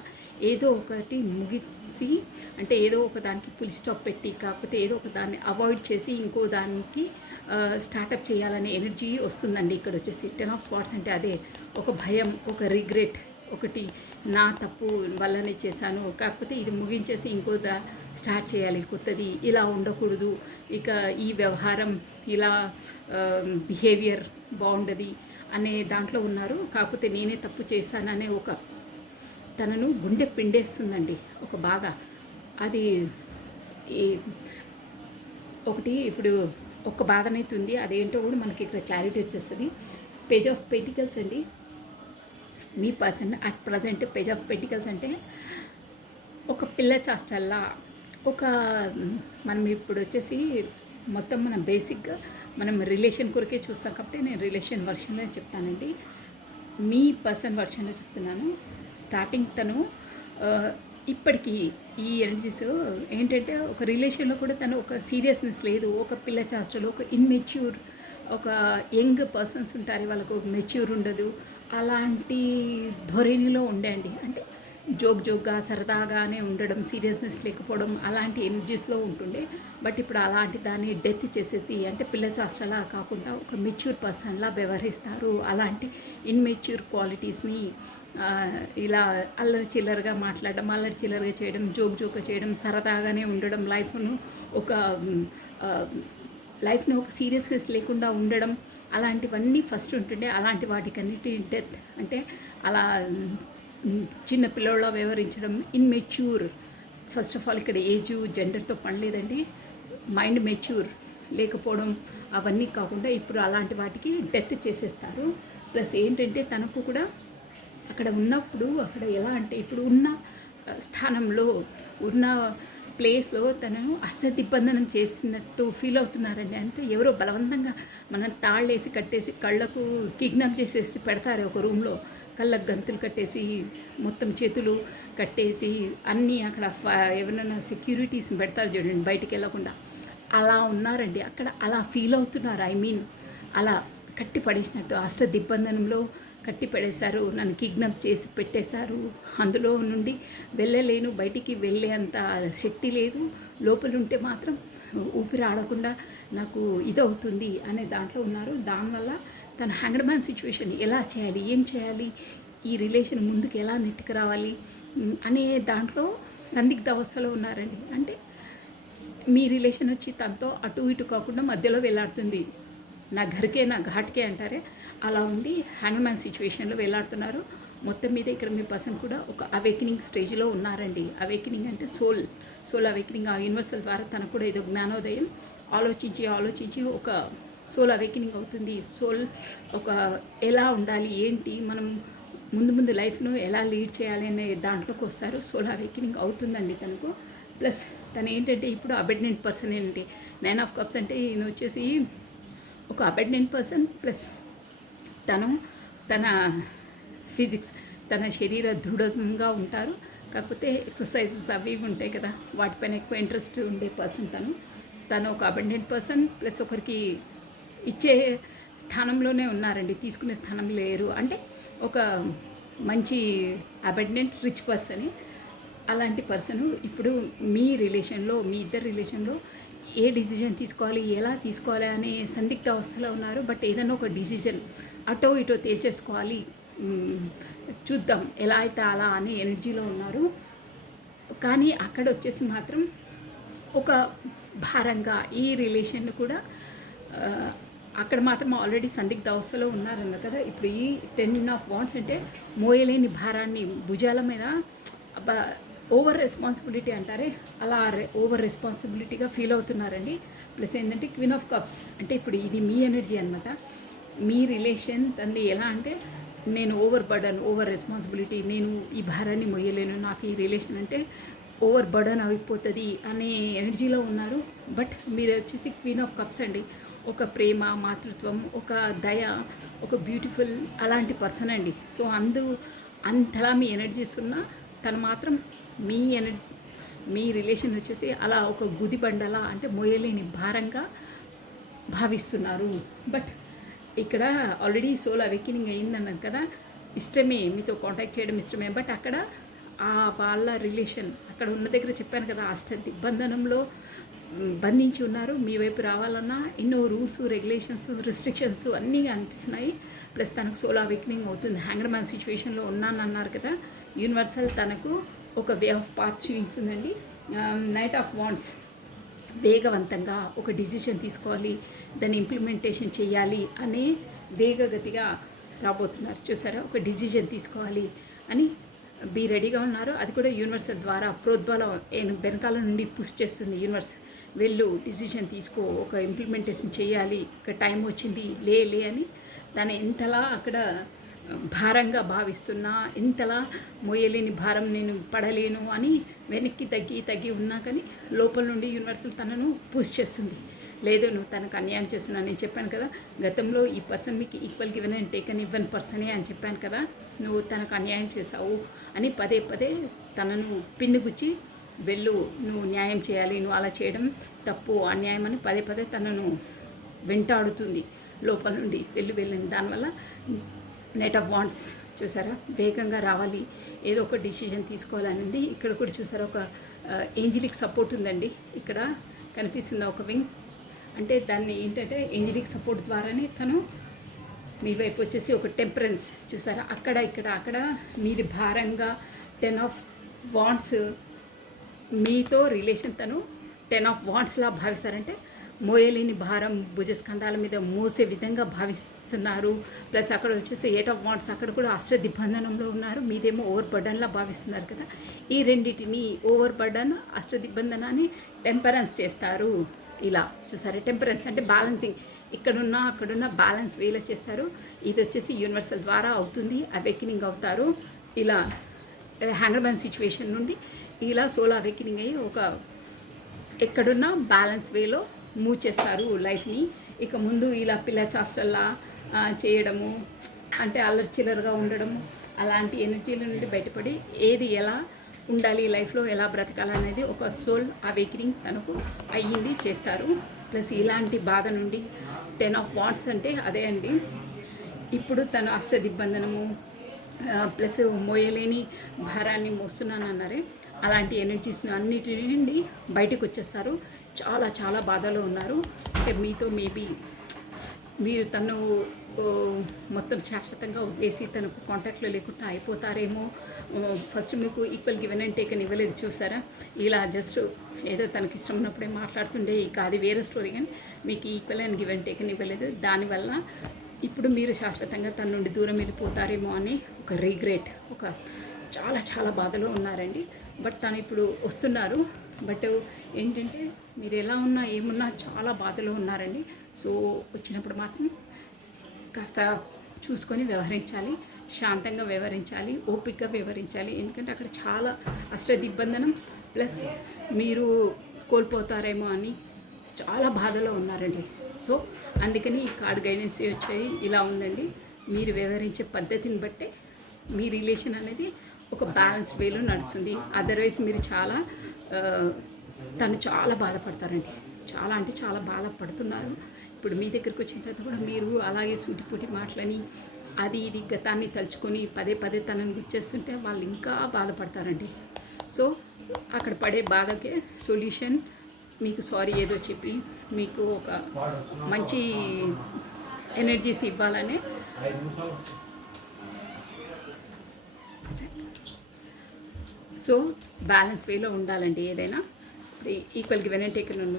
ఏదో ఒకటి ముగిసి, అంటే ఏదో ఒక దానికి పులి స్టాప్ పెట్టి, కాకపోతే ఏదో ఒక దాన్ని అవాయిడ్ చేసి ఇంకో దానికి స్టార్టప్ చేయాలనే ఎనర్జీ వస్తుందండి. ఇక్కడ వచ్చేసి 10 ఆఫ్ స్వార్డ్స్ అంటే అదే ఒక భయం, ఒక రిగ్రెట్, ఒకటి నా తప్పు వల్లనే చేశాను, కాకపోతే ఇది ముగించేసి ఇంకో స్టార్ట్ చేయాలి కొత్తది, ఇలా ఉండకూడదు, ఇక ఈ వ్యవహారం ఇలా బిహేవియర్ బాగుండదు అనే దాంట్లో ఉన్నారు. కాకపోతే నేనే తప్పు చేశాననే ఒక తనను గుండె పిండేస్తుందండి ఒక బాధ. అది ఒకటి ఇప్పుడు ఒక బాధనైతే ఉంది, అదేంటో కూడా మనకి ఇక్కడ క్లారిటీ వచ్చేస్తుంది. పేజ్ ఆఫ్ పెంటికల్స్ అండి. మీ person at present page of pentacles అంటే ఒక పిల్ల చాస్టల్లా ఒక మనం ఇప్పుడు వచ్చేసి మొత్తం మనం బేసిక్గా మనం రిలేషన్ కొరకే చూస్తాం కాబట్టి నేను రిలేషన్ వర్షన్లో చెప్తానండి. మీ పర్సన్ వర్షన్లో చెప్తున్నాను. స్టార్టింగ్ తను ఇప్పటికీ ఈ ఎనర్జీస్ ఏంటంటే ఒక రిలేషన్లో కూడా తను ఒక సీరియస్నెస్ లేదు, ఒక పిల్ల చాస్టలు, ఒక ఇన్మెచ్యూర్, ఒక యంగ్ పర్సన్స్ ఉంటారు వాళ్ళకు మెచ్యూర్ ఉండదు, అలాంటి ధోరణిలో ఉండండి. అంటే జోక్గా సరదాగానే ఉండడం, సీరియస్నెస్ లేకపోవడం, అలాంటి ఎనర్జీస్లో ఉంటుండే. బట్ ఇప్పుడు అలాంటి దాన్ని డెత్ చేసేసి, అంటే పిల్ల చాస్టలా కాకుండా ఒక మెచ్యూర్ పర్సన్లా వ్యవహరిస్తారు. అలాంటి ఇన్మెచ్యూర్ క్వాలిటీస్ని ఇలా అల్లరి చిల్లరగా మాట్లాడడం, అల్లరి చిల్లరగా చేయడం, జోక్గా చేయడం, సరదాగానే ఉండడం, లైఫ్ను ఒక సీరియస్నెస్ లేకుండా ఉండడం, అలాంటివన్నీ ఫస్ట్ ఉంటుండే. అలాంటి వాటికన్నిటి డెత్ అంటే అలా చిన్న పిల్లల్లో వ్యవహరించడం, ఇన్మెచ్యూర్. ఫస్ట్ ఆఫ్ ఆల్ ఇక్కడ ఏజు జెండర్తో పని లేదండి, మైండ్ మెచ్యూర్ లేకపోవడం, అవన్నీ కాకుండా ఇప్పుడు అలాంటి వాటికి డెత్ చేసేస్తారు. ప్లస్ ఏంటంటే తనకు కూడా అక్కడ ఉన్నప్పుడు అక్కడ ఎలా అంటే ఇప్పుడు ఉన్న స్థానంలో ఉన్న ప్లేస్లో తను అష్టదిబ్బందనం చేసినట్టు ఫీల్ అవుతున్నారండి. అంటే ఎవరో బలవంతంగా మనం తాళ్ళేసి కట్టేసి కళ్ళకు కిడ్నాప్ చేసేసి పెడతారు ఒక రూమ్లో, కళ్ళకు గంతులు కట్టేసి మొత్తం చేతులు కట్టేసి అన్నీ అక్కడ ఎవరైనా సెక్యూరిటీస్ని పెడతారు చూడండి బయటికి వెళ్ళకుండా, అలా ఉన్నారండి అక్కడ. అలా ఫీల్ అవుతున్నారు. అలా కట్టి పడేసినట్టు అష్టదిబ్బందనంలో కట్టి పడేశారు, నన్ను కిడ్నాప్ చేసి పెట్టేశారు, అందులో నుండి వెళ్ళలేను, బయటికి వెళ్ళే అంత శక్తి లేదు, లోపల ఉంటే మాత్రం ఊపిరి ఆడకుండా నాకు ఇదవుతుంది అనే దాంట్లో ఉన్నారు. దానివల్ల తన హ్యాంగ్డ్ మ్యాన్ సిచ్యువేషన్ ఎలా చేయాలి, ఏం చేయాలి, ఈ రిలేషన్ ముందుకు ఎలా నెట్టుకు రావాలి అనే దాంట్లో సందిగ్ధ అవస్థలో ఉన్నారండి. అంటే మీ రిలేషన్ వచ్చి తనతో అటు ఇటు కాకుండా మధ్యలో వెళ్ళాడుతుంది. నా ఘర్కే నా ఘాట్కే అంటారే అలా ఉంది. హ్యాంగ్డ్ మ్యాన్ సిచ్యువేషన్లో వెళ్ళాడుతున్నారు. మొత్తం మీద ఇక్కడ మీ పర్సన్ కూడా ఒక అవేకనింగ్ స్టేజ్లో ఉన్నారండి. అవేకనింగ్ అంటే సోల్ అవేకనింగ్, ఆ యూనివర్సల్ ద్వారా తనకు కూడా ఏదో జ్ఞానోదయం, ఆలోచించి ఒక సోల్ అవేకనింగ్ అవుతుంది. సోల్ ఒక ఎలా ఉండాలి, ఏంటి, మనం ముందు లైఫ్ను ఎలా లీడ్ చేయాలి అనే దాంట్లోకి వస్తారు. సోల్ అవేకనింగ్ అవుతుందండి తనకు. ప్లస్ తను ఏంటంటే ఇప్పుడు అబెండెంట్ పర్సన్ ఏంటి, 9 ఆఫ్ కప్స్ అంటే ఈయన వచ్చేసి ఒక అబెండెంట్ పర్సన్. ప్లస్ తను తన ఫిజిక్స్, తన శరీర దృఢంగా ఉంటారు, కాకపోతే ఎక్సర్సైజెస్ అవి ఉంటాయి కదా వాటిపైన ఎక్కువ ఇంట్రెస్ట్ ఉండే పర్సన్ తను ఒక అబెండెంట్ పర్సన్. ప్లస్ ఒకరికి ఇచ్చే స్థానంలోనే ఉన్నారండి, తీసుకునే స్థానం లేరు. అంటే ఒక మంచి అబెండెంట్ రిచ్ పర్సన్. అలాంటి పర్సన్ ఇప్పుడు మీ రిలేషన్లో, మీ ఇద్దరు రిలేషన్లో ఏ డిసిజన్ తీసుకోవాలి, ఎలా తీసుకోవాలి అనే సందిగ్ధ అవస్థలో ఉన్నారు. బట్ ఏదైనా ఒక డిసిజన్ అటో ఇటో తేల్చేసుకోవాలి, చూద్దాం ఎలా అయితే అలా అనే ఎనర్జీలో ఉన్నారు. కానీ అక్కడ వచ్చేసి మాత్రం ఒక భారంగా ఈ రిలేషన్ కూడా అక్కడ మాత్రం ఆల్రెడీ సందిగ్ధ అవస్థలో ఉన్నారన్నారు కదా. ఇప్పుడు ఈ 10 ఆఫ్ వాండ్స్ అంటే మోయలేని భారాన్ని భుజాల మీద ఓవర్ రెస్పాన్సిబిలిటీ అంటారే అలా ఓవర్ రెస్పాన్సిబిలిటీగా ఫీల్ అవుతున్నారండి. ప్లస్ ఏంటంటే క్వీన్ ఆఫ్ కప్స్ అంటే ఇప్పుడు ఇది మీ ఎనర్జీ అనమాట. మీ రిలేషన్ తంది ఎలా అంటే నేను ఓవర్ బర్డన్, ఓవర్ రెస్పాన్సిబిలిటీ, నేను ఈ భారాన్ని మొయ్యలేను, నాకు ఈ రిలేషన్ అంటే ఓవర్ బర్డన్ అయిపోతుంది అనే ఎనర్జీలో ఉన్నారు. బట్ మీరు వచ్చేసి క్వీన్ ఆఫ్ కప్స్ అండి. ఒక ప్రేమ, మాతృత్వం, ఒక దయ, ఒక బ్యూటిఫుల్ అలాంటి పర్సన్ అండి. సో అంతలా మీ ఎనర్జీస్ ఉన్నా తను మాత్రం మీ రిలేషన్ వచ్చేసి అలా ఒక గుదిబండలా అంటే మోయలేని భారంగా భావిస్తున్నారు. బట్ ఇక్కడ ఆల్రెడీ సోల్ అవేకినింగ్ అయ్యిందన్నాను కదా, ఇష్టమే, మీతో కాంటాక్ట్ చేయడం ఇష్టమే. బట్ అక్కడ వాళ్ళ రిలేషన్ అక్కడ ఉన్న దగ్గర చెప్పాను కదా, బంధనంలో బంధించి ఉన్నారు. మీ వైపు రావాలన్నా ఎన్నో రూల్స్, రెగ్యులేషన్స్, రిస్ట్రిక్షన్స్ అన్నీ అనిపిస్తున్నాయి. ప్లస్ తనకు సోల్ అవేకినింగ్ అవుతుంది. హ్యాంగ్డ్ మ్యాన్ సిచ్యువేషన్లో ఉన్నానన్నారు కదా, యూనివర్సల్ తనకు ఒక వే ఆఫ్ పాత్ చూపిస్తుందండి. నైట్ ఆఫ్ వాండ్స్ వేగవంతంగా ఒక డిసిషన్ తీసుకోవాలి, దాన్ని ఇంప్లిమెంటేషన్ చేయాలి అనే వేగగతిగా రాబోతున్నారు. చూసారా, ఒక డిసిషన్ తీసుకోవాలి అని బీ రెడీగా ఉన్నారు. అది కూడా యూనివర్సల్ ద్వారా ప్రోద్బలం వెనకాల నుండి పుష్ చేస్తుంది. యూనివర్స్ వెళ్ళు, డిసిషన్ తీసుకో, ఒక ఇంప్లిమెంటేషన్ చేయాలి, ఒక టైం వచ్చింది, లే అని దాన్ని ఎంతలా అక్కడ భారంగా భావిస్తున్నా, ఎంతలా మోయలేని భారం నేను పడలేను అని వెనక్కి తగ్గి ఉన్నా కానీ లోపల నుండి యూనివర్సల్ తనను పుష్ చేస్తుంది. లేదు, నువ్వు తనకు అన్యాయం చేస్తున్నాను. నేను చెప్పాను కదా, గతంలో ఈ పర్సన్ మీకు ఈక్వల్ గివెన్ అండ్ టేకన్ ఇవ్వని పర్సనే అని చెప్పాను కదా, నువ్వు తనకు అన్యాయం చేసావు అని పదే తనను పిన్నుగుచ్చి వెళ్ళు, నువ్వు న్యాయం చేయాలి, నువ్వు అలా చేయడం తప్పు, అన్యాయం అని పదే తనను వెంటాడుతుంది లోపల నుండి. వెళ్ళింది. దానివల్ల నైట్ ఆఫ్ వాండ్స్ చూసారా, వేగంగా రావాలి, ఏదో ఒక డిసిజన్ తీసుకోవాలనింది. ఇక్కడ కూడా చూసారా, ఒక ఏంజలిక్ సపోర్ట్ ఉందండి. ఇక్కడ కనిపిస్తుంది ఒక వింగ్, అంటే దాన్ని ఏంటంటే ఏంజలిక్ సపోర్ట్ ద్వారానే తను మీ వైపు వచ్చేసి ఒక టెంపరెన్స్ చూసారా, అక్కడ మీది భారంగా 10 ఆఫ్ వాండ్స్ మీతో రిలేషన్ తను 10 ఆఫ్ వాండ్స్లా భావిస్తారంటే మోయలేని భారం భుజస్కంధాల మీద మోసే విధంగా భావిస్తున్నారు. ప్లస్ అక్కడ వచ్చేసి 8 ఆఫ్ వాండ్స్ అక్కడ కూడా అష్టదిబంధనంలో ఉన్నారు. మీదేమో ఓవర్ బర్డన్లా భావిస్తున్నారు కదా. ఈ రెండింటిని ఓవర్ బర్డన్, అష్టదిబంధనాన్ని టెంపరెన్స్ చేస్తారు. ఇలా చూసారా, టెంపరెన్స్ అంటే బ్యాలెన్సింగ్, అక్కడున్న బ్యాలెన్స్ వేలా చేస్తారు. ఇది వచ్చేసి యూనివర్సల్ ద్వారా అవుతుంది, అవేకినింగ్ అవుతారు. ఇలా హ్యాంగర్ మ్యాన్ సిచ్యువేషన్ నుండి ఇలా సోలో అవేకినింగ్ అయ్యి ఒక ఎక్కడున్న బ్యాలెన్స్ వేలో మూవ్ చేస్తారు లైఫ్ని. ఇక ముందు ఇలా పిల్ల చాస్టల్లా చేయడము, అంటే అల్లరిచిల్లరగా ఉండడము, అలాంటి ఎనర్జీల నుండి బయటపడి ఏది ఎలా ఉండాలి లైఫ్లో, ఎలా బ్రతకాలనేది ఒక సోల్ అవేకినింగ్ తనకు అయ్యింది, చేస్తారు. ప్లస్ ఇలాంటి బాధ నుండి 10 ఆఫ్ వాండ్స్ అంటే అదే అండి. ఇప్పుడు తను అష్టదిబ్బంధనము ప్లస్ మోయలేని భారాన్ని మోస్తున్నానన్నారే, అలాంటి ఎనర్జీస్ని అన్నిటి నుండి బయటకు వచ్చేస్తారు. చాలా బాధలో ఉన్నారు. అంటే మీతో మేబీ మీరు తను మొత్తం శాశ్వతంగా వదిలేసి తనకు కాంటాక్ట్లో లేకుండా అయిపోతారేమో. ఫస్ట్ మీకు ఈక్వల్ గివెన్ అండ్ టేకన్ ఇవ్వలేదు చూసారా, ఇలా జస్ట్ ఏదో తనకి ఇష్టం ఉన్నప్పుడే మాట్లాడుతుండే, ఇక అది వేరే స్టోరీ. కానీ మీకు ఈక్వల్ అండ్ గివెన్ టేకన్ ఇవ్వలేదు. దానివల్ల ఇప్పుడు మీరు శాశ్వతంగా తన నుండి దూరం వెళ్ళిపోతారేమో అని ఒక రిగ్రెట్, ఒక చాలా బాధలో ఉన్నారండి. బట్ తను ఇప్పుడు వస్తున్నారు. బట్ ఏంటంటే మీరు ఎలా ఉన్నా ఏమున్నా చాలా బాధలో ఉన్నారండి. సో వచ్చినప్పుడు మాత్రం కాస్త చూసుకొని వ్యవహరించాలి, శాంతంగా వ్యవహరించాలి, ఓపికగా వ్యవహరించాలి. ఎందుకంటే అక్కడ చాలా అష్టదిబ్బంధనం ప్లస్ మీరు కోల్పోతారేమో అని చాలా బాధలో ఉన్నారండి. సో అందుకని ఈ కార్డ్ గైడెన్స్ వచ్చాయి, ఇలా ఉందండి. మీరు వ్యవహరించే పద్ధతిని బట్టే మీ రిలేషన్ అనేది ఒక బ్యాలెన్స్ వేలో నడుస్తుంది. అదర్వైజ్ మీరు తను చాలా బాధపడతారండి. చాలా బాధపడుతున్నారు. ఇప్పుడు మీ దగ్గరికి వచ్చిన తర్వాత కూడా మీరు అలాగే సూటిపోటి మాటలని అది ఇది గతాన్ని తలుచుకొని పదే తనని గుర్చేస్తుంటే వాళ్ళు ఇంకా బాధపడతారండి. సో అక్కడ పడే బాధకే సొల్యూషన్ మీకు సారీ ఏదో చెప్పి మీకు ఒక మంచి ఎనర్జీస్ ఇవ్వాలనే సో బ్యాలెన్స్ వేలో ఉండాలండి ఏదైనా. ఇప్పుడు ఈక్వల్ గివెన్ అండ్ టేకెన్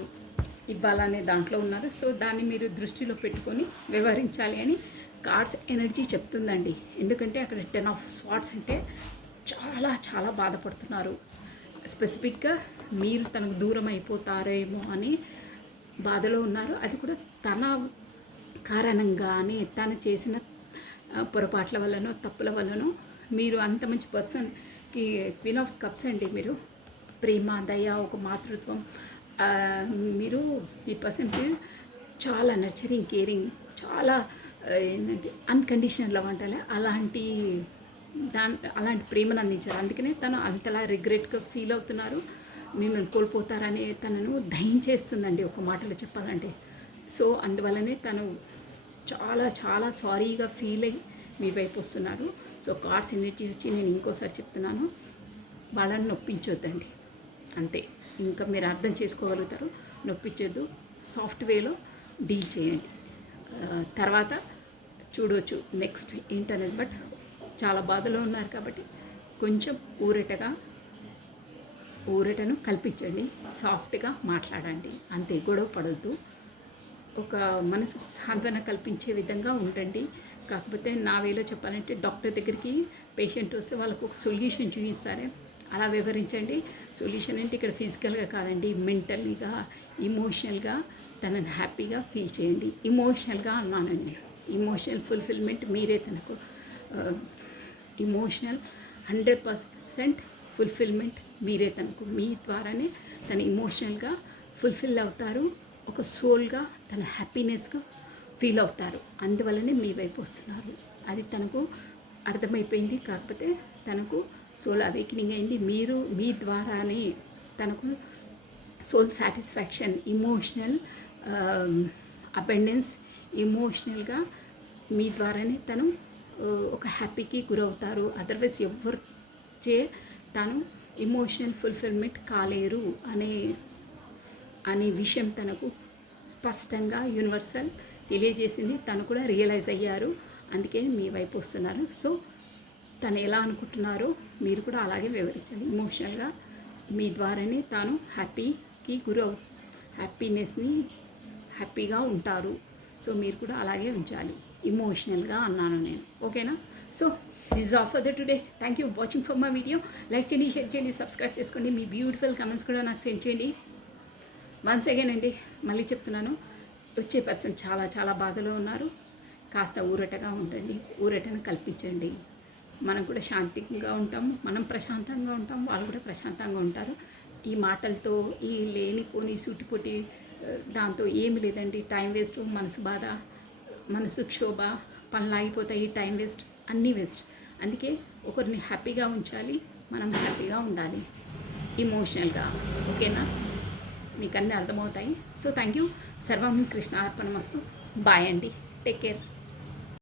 ఇవ్వాలనే దాంట్లో ఉన్నారు. సో దాన్ని మీరు దృష్టిలో పెట్టుకొని వ్యవహరించాలి అని కార్డ్స్ ఎనర్జీ చెప్తుందండి. ఎందుకంటే అక్కడ 10 ఆఫ్ స్వార్డ్స్ అంటే చాలా చాలా బాధపడుతున్నారు. స్పెసిఫిక్గా మీరు తనకు దూరం అయిపోతారేమో అని బాధలో ఉన్నారు. అది కూడా తన కారణంగానే తను చేసిన పొరపాట్ల వల్లనో తప్పుల వల్లనో మీరు అంత మంచి పర్సన్కి క్వీన్ ఆఫ్ కప్స్ అండి. మీరు ప్రేమ, దయ, ఒక మాతృత్వం, మీరు ఈ పర్సన్కి చాలా నర్చరింగ్, కేరింగ్, చాలా ఏంటంటే అన్కండిషనల్ లవ్ అంటారే అలాంటి అలాంటి ప్రేమను అందించారు. అందుకనే తను అంతలా రిగ్రెట్గా ఫీల్ అవుతున్నారు. మిమ్మల్ని కోల్పోతారని తనను దహించేస్తుందండి ఒక మాటలో చెప్పాలంటే. సో అందువల్లనే తను చాలా చాలా సారీగా ఫీల్ అయ్యి మీ వైపు వస్తున్నారు. సో కార్డ్స్ ఎనర్జీ వచ్చి నేను ఇంకోసారి చెప్తున్నాను, వాళ్ళని నొప్పించొద్దండి అంతే. ఇంకా మీరు అర్థం చేసుకోగలుగుతారు. నొప్పించొద్దు, సాఫ్ట్ వేలో డీల్ చేయండి. తర్వాత చూడవచ్చు నెక్స్ట్ ఏంటనేది. బట్ చాలా బాధలో ఉన్నారు కాబట్టి కొంచెం ఊరటను కల్పించండి, సాఫ్ట్గా మాట్లాడండి అంతే. గొడవ పడొద్దు, ఒక మనసు సాంత్వన కల్పించే విధంగా ఉండండి. కాకపోతే నా వేలో చెప్పాలంటే డాక్టర్ దగ్గరికి పేషెంట్ వస్తే వాళ్ళకు ఒక సొల్యూషన్ చూపిస్తారే అలా వివరించండి. సొల్యూషన్ అంటే ఇక్కడ ఫిజికల్గా కాదండి, మెంటల్గా, ఇమోషనల్గా తనని హ్యాపీగా ఫీల్ చేయండి. ఇమోషనల్గా అన్నానండి. ఇమోషనల్ ఫుల్ఫిల్మెంట్ మీరే తనకు, ఇమోషనల్ 100% ఫుల్ఫిల్మెంట్ మీరే తనకు. మీ ద్వారానే తను ఇమోషనల్గా ఫుల్ఫిల్ అవుతారు. ఒక సోల్గా తన హ్యాపీనెస్గా ఫీల్ అవుతారు. అందువల్లనే మీ వైపు వస్తున్నారు. అది తనకు అర్థమైపోయింది. కాకపోతే తనకు సోల్ అవేకనింగ్ అయింది. మీరు మీ ద్వారానే తనకు సోల్ సాటిస్ఫాక్షన్, ఇమోషనల్ అబెండెన్స్, ఇమోషనల్గా మీ ద్వారానే తను ఒక హ్యాపీకి గురవుతారు. అదర్వైజ్ ఎవరు తను ఇమోషనల్ ఫుల్ఫిల్మెంట్ కాలేరు అనే విషయం తనకు స్పష్టంగా యూనివర్సల్ తెలియజేసింది. తను కూడా రియలైజ్ అయ్యారు. అందుకే మీ వైపు వస్తున్నారు. సో తను ఎలా అనుకుంటున్నారో మీరు కూడా అలాగే వివరించాలి. ఇమోషనల్గా మీ ద్వారానే తాను హ్యాపీకి హ్యాపీగా ఉంటారు. సో మీరు కూడా అలాగే ఉంచాలి. ఇమోషనల్గా అన్నాను నేను, ఓకేనా? So this is all for the today. Thank you watching for my video. Like చేయండి, షేర్ చేయండి, సబ్స్క్రైబ్ చేసుకోండి. మీ బ్యూటిఫుల్ కమెంట్స్ కూడా నాకు సెండ్ చేయండి. వన్స్ అగైన్ అండి, మళ్ళీ చెప్తున్నాను, వచ్చే పర్సన్ చాలా చాలా బాధలో ఉన్నారు. కాస్త ఊరటగా ఉండండి, ఊరటను కల్పించండి. మనం కూడా శాంతిగా ఉంటాం, మనం ప్రశాంతంగా ఉంటాం, వాళ్ళు కూడా ప్రశాంతంగా ఉంటారు. ఈ మాటలతో, ఈ లేనిపోని సూటిపోటి దాంతో ఏమి లేదండి. టైం వేస్ట్, మనసు బాధ, మనసు క్షోభ, పనులు ఆగిపోతాయి, టైం వేస్ట్, అన్నీ వేస్ట్. అందుకే ఒకరిని హ్యాపీగా ఉంచాలి, మనం హ్యాపీగా ఉండాలి ఇమోషనల్గా, ఓకేనా? మీకు అన్నీ అర్థమవుతాయి. So thank you. సర్వం కృష్ణ అర్పణమస్తు. బాయ్ అండి, టేక్ కేర్.